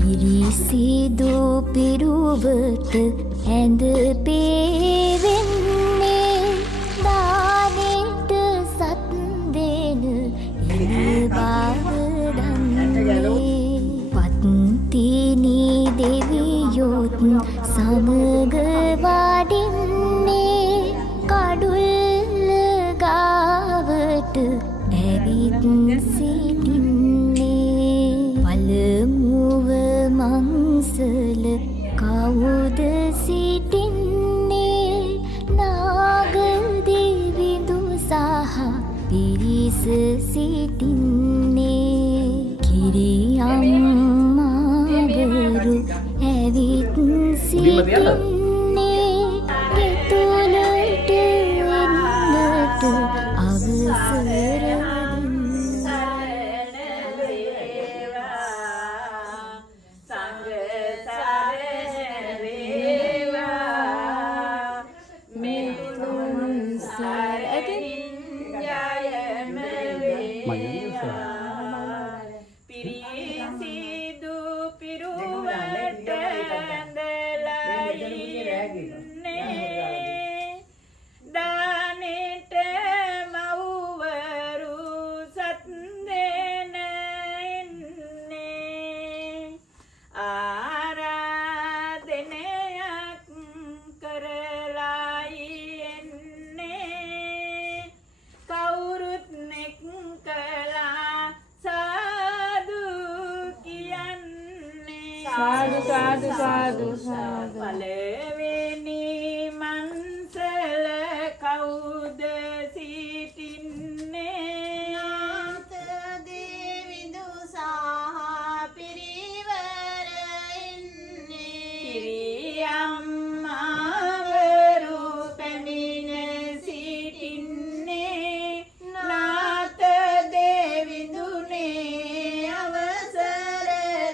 පිරිසිදු පිරුවට ඇඳ පේවෙන්නේ දානෙට සත් දෙන එළබාවදන්නේ පත්තිනි දෙවියොත් සමග වඩින්නේ කඩුල්ල ගාවට ඇවිත් සිටින්නේ පළමුව මංසල කවුද සිටින්නේ නාගදෙවිඳු සහ පිරිස සිටින්නේ කිරියම්මාවරු ඇවිත් සිටින්නේ ගෙතුලට එන්නට අවසර පළවෙනි මන්සල කවුද සිටින්නේ නාත දෙවිඳු සහ පිරිවර ඉන්නේ කිරියම්මාවරු පැමිණ සිටින්නේ නාත දෙවිඳුනේ අවසර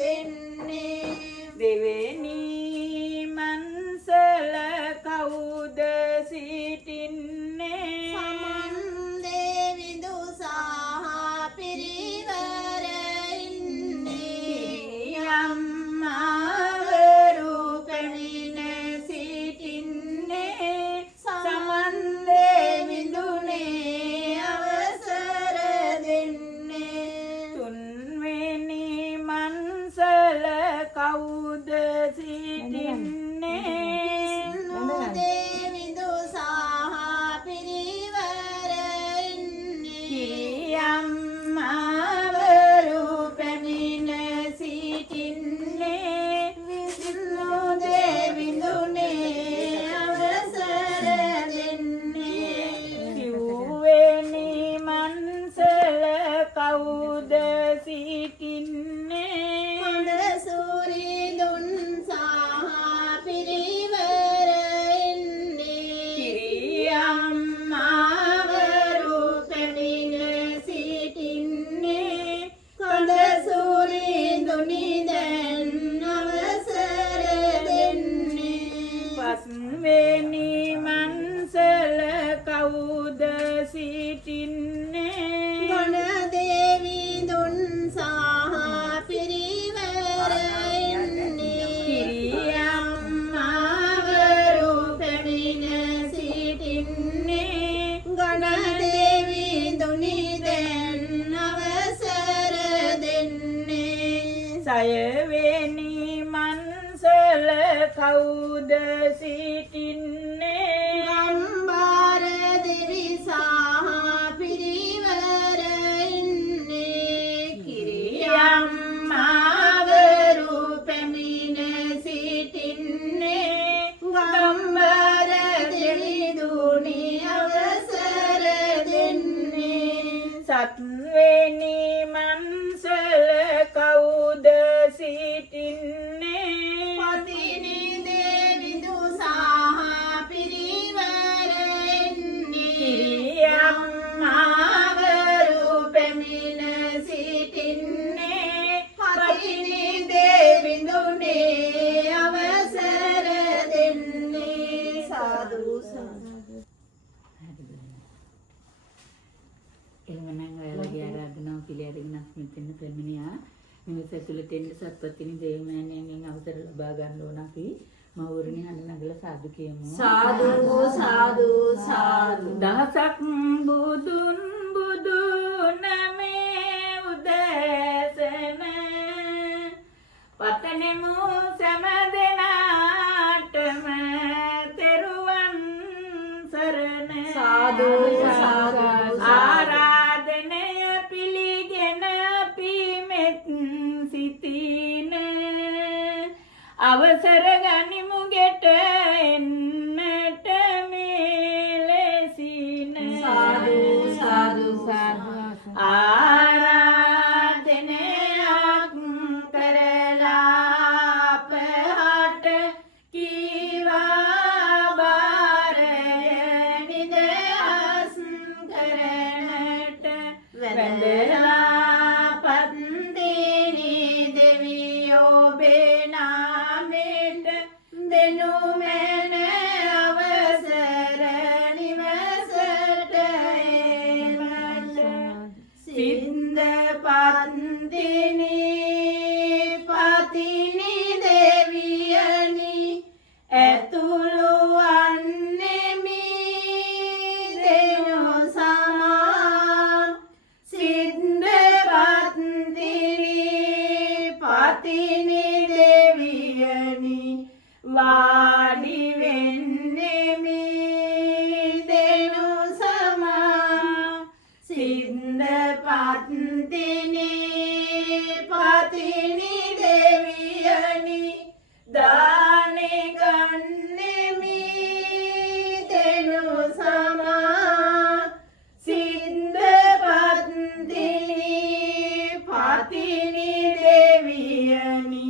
දෙන්නේ දෙවෙනි මන්සල කවුද සිටින්නේ සමන් දෙවිඳු සහ පිරිවර ඉන්නේ අම්මාවරු පැමිණ සිටින්නේ සමන් දෙවිඳුනේ අවසර දෙන්නේ තුන්වෙනි මන්සල කවුද සිටින්නේ දෙවිඳු සහ පිරිවර ඉන්නේ අම්මාවරු පැමිණ සිටින්නේ විෂ්ණු දෙවිඳුනේ අවසර දෙන්නේ සිව්වෙනි මන්සල කවුද සිටින්නේ හොඳ සූරිඳුන් සහ පිරිවර ඉන්නේ කිරියම්මාවරු පැමිණ සිටින්නේ කඳ සූරිඳුනි දැන් අවසර දෙන්නේ පස්වෙනි මන්සල කවුද සිටින්නේ ගොඩ දෙවිඳුන් සහ පිරිවර ඉන්නේ කිරියම්මාවරු පැමිණ සිටින්නේ ගොඩ දෙවිඳුනි දැන් අවසර දෙන්නේ සයවෙනි මන්සල කවුද සිටින්නේ ගම්බාර දෙවි සහ පිරිවර ඉන්නේ කිරියම්මාවරු පැමිණ සිටින්නේ ගම්බර දෙවිඳුනි අවසර දෙන්නේ සත්වෙනි මන්සල කවුද සිටින්නේ පතිනි දෙවිඳු සහ පිරිවර ඉන්නේ කිරියම්මාවරු පැමිණ සිටින්නේ පතිනි දෙවිඳුනේ අවසර දෙන්නේ සාදු සාදු එහෙමනම් ඔයාලගේ ආරාධනාව පිළිඅරගෙන මෙතන පැමිණියා. නිවස ඇතුළට එන්න සත්පත්තිනි දේවමෑණියන්ගෙන් අවසර ලබා ගන්න ඕන අපි මවුරුනි හඬ නගලා සාදු කියමු. සාදු සාදු සාදු. දහසක් බුදුන් බුදු නමේ උදෑසන පතනෙමු සෑම දෙනාටම තෙරුවන් සරණ. සාදු සාදු. ආරාධනය පිළිගෙන අපි මෙත් සිටින අවසර ගනිමු ගෙට එන්නට මෙලෙසින. සාදු සාදු සාදු. ආරාධනයක් කරලා අපහට කීවා බාරය නිදහස් කරනට වැඳලා පන්දිනි දෙවියෝ බේනාමෙට දෙනු මැන අවසර නිවසට එමට. සින්ද පන්දිනි පතිනි දෙවියනි ඇතුළු වන්නෙමි දෙනු සමා. සින්ද පන්දිනි පතිනි දෙවියනි වාඩි වෙන්නෙමි දෙනු සමා. සින්ද පත්තිනි පතිනි දෙවියනි දානෙ ගන්නෙමි දෙනු සමා. සින්ද පත්තිනි පතිනි දෙවියනි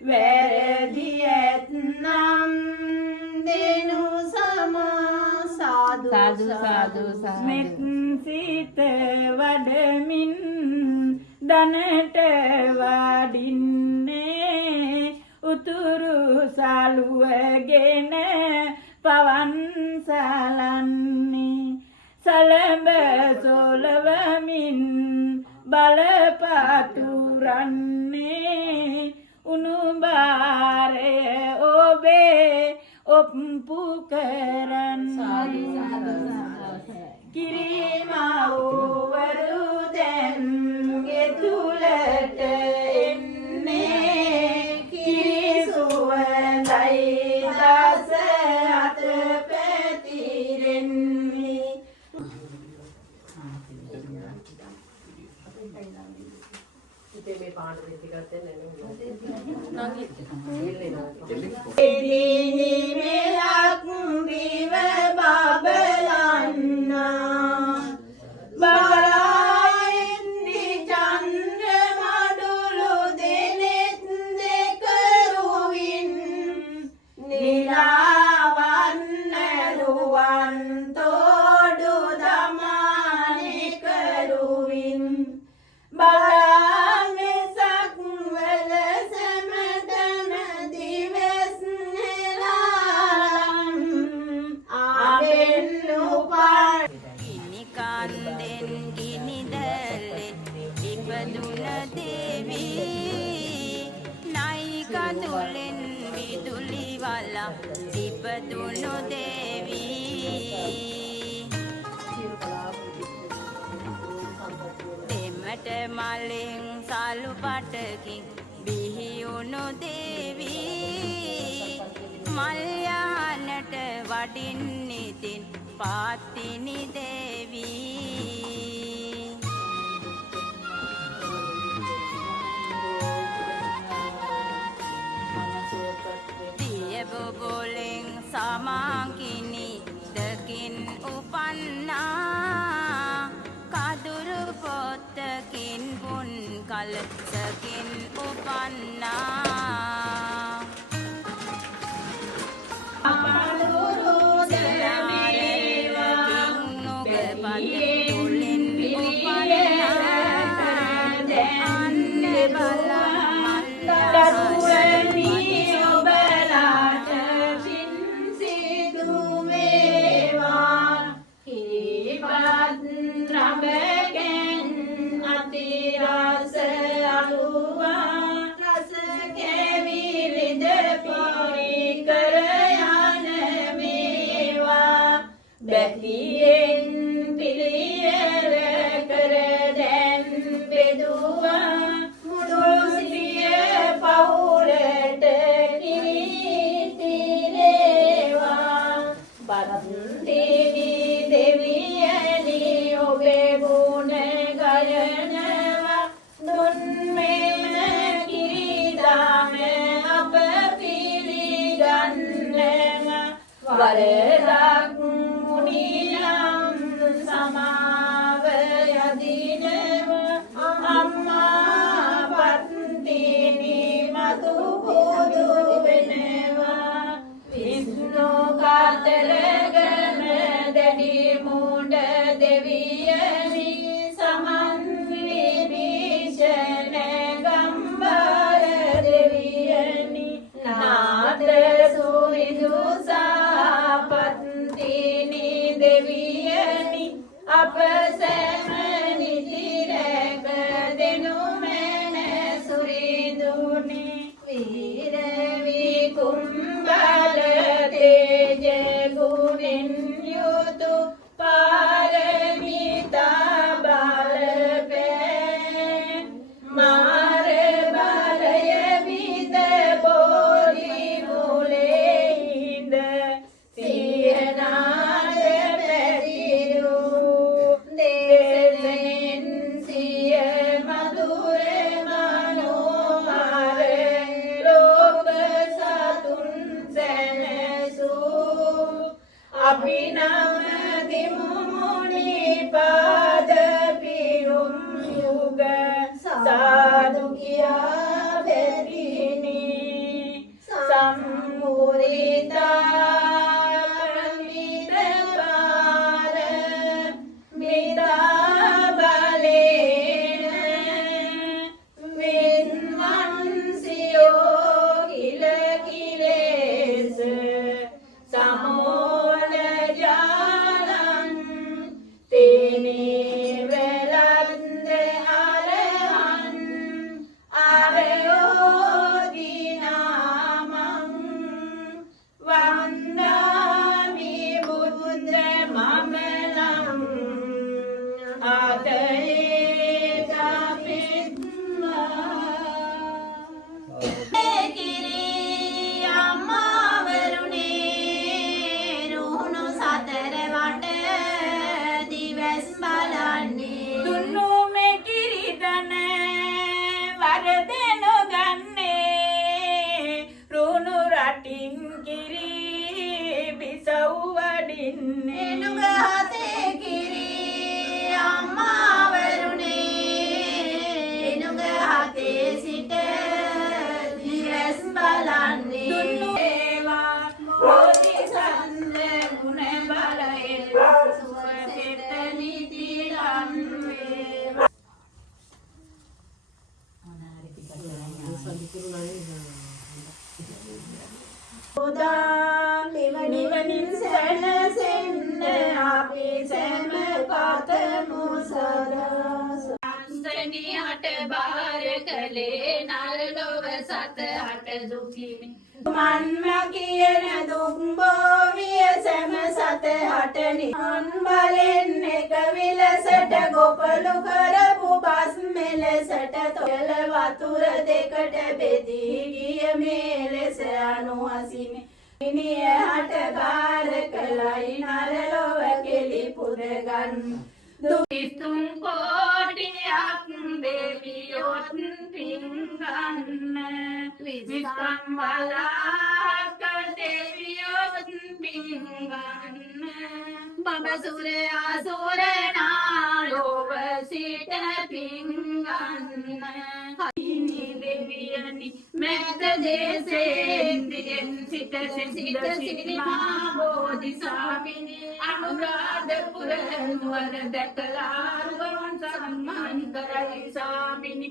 වැරදි ඇත්නම් දෙනු සමා. සාදු සාදු මෙත් සිත වඩමින් දනට වඩින්නේ උතුරු සලුවගෙන පවන් සලන්නේ. සලඹ සොලවමින් බලපතුරන්නේ උණුබාරය ඔබේ ඔප්පු කරන්නේ. කිරිමව්වරු දැන් ගෙතුලට එන්නේ කිරිසුවඳයි දස අත පැතිරෙන්නේ. එදිනි මෙලක් දිව බබලන්නා බලායින්දි චන්ද්‍ර මඩුළු දෙනෙත් දෙකරුවින් නිලාවන්න රුවන් තෝඩු දමානෙ කරුවින් බලාමෙසක් වල සැමදන දිවස් නෙලාලම් ආවෙන් උපන්. ගිනි කන්දෙන් ගිනි දැල්ලෙන් ඉපදුන දේවී නයි කඳුලෙන් විදුලි වලා ඉපදුණු දේවී දෙමට මලෙන් සලු පටකින් බිහිවුණු දේවී මල් යහනට වඩින්නිතින් පාත්තිනි දේවී. දිය බොබොලෙන් සමාකිනි දකින් උපන්නා කදුරු පොත්තකින් පුන් කලසකින් උපන්නා. අපලුරු දෙවිවා තුලින් උපන්නා අන්න දරුවනි ඔබලාට පින් සිදු වේවා. කිරිපත් රඹගෙන් අතිරස අලු වරදක් මුනියම් සමාව යදිනව අම්මා පත්තිනි මතු පුදු වෙනවා විෂ්ණු කාතරගම දැඩි මුඩ දෙවියනි සමන් විභීෂණ ගම්බර දෙවියනි නාද සුවිදුසා පත්තිනි දෙවියනි අප සැම නිතිරැක දෙනු මැන සුරිඳුනි වීර විකුම්බල තේජ ගුණෙන් යුතු පාරමිතා බලපෑ මාර බලය විද බෝධි මුලේ ඉඳ සියනාද පැතිරු දේශනෙන් සිය මధుර මනෝහර ලෝක සතුන් සැනසූ අපි නම දිමු මුනි පාද පිරුම් යුග සාදු කියා බැරිනි සම්මුරිතා මිත්‍රපාල මිතා බලේන වින්වන්සියෝ කිල කිලේස සමෝල ජාලන් තේනේ වෙලන්ද අරහන් ආරයෝදිනාමං වන්දාමි බුද්ධ මමනම් ආතයේ කපිත්මා කිරි අම්මා වරුනේ රුහුණු සතර වට දිවස් බලන්නේ දුන්නු මේ කිරිදන වරදෙනු ගන්නේ රුණු රටින් කිරි බිසව් වඩින්නේ නුග හතේ කිරි අම්මා වරුනේ නුග හතේ සිට දිවස් බලන්නේ දුන්නු ඒවා බෝධිසත්ව ගුණ බලයෙන් සුවසෙත නිතිලම් වේවා උදා නිවනින් සැනසෙන්න අපි සැම පතමු සදා සංසනියට බාර කළේ නර ලොව සත හට දුකිමි මන්ම කියන දුක් බෝවිය සැම සත හටනි අන් බලෙන් එක විලසට ගොපලු කරපු බස් මෙලෙසට තොල වතුර දෙකට බෙදී ගිය මේ ලෙස අනුහසිමි මිනිය හට බාර කළයි නර ලොව කෙලි පුරගන්න දුකිතුම් කෝටියක් දෙවියොත් පිංගන්න විස්කම් වලාක දෙවියොත් පිංගන්න බඹ සුරයා සුරනා ලොව සිට පිංගන්න හිනි දෙවියනි මෙත දේශේන්ද්‍රියෙන් සිට සිට සිරිමා බෝධිසාමිනි අනුරාධපුර නුවර දැකලා රුවන් සම්මාන කරයි සාමිනි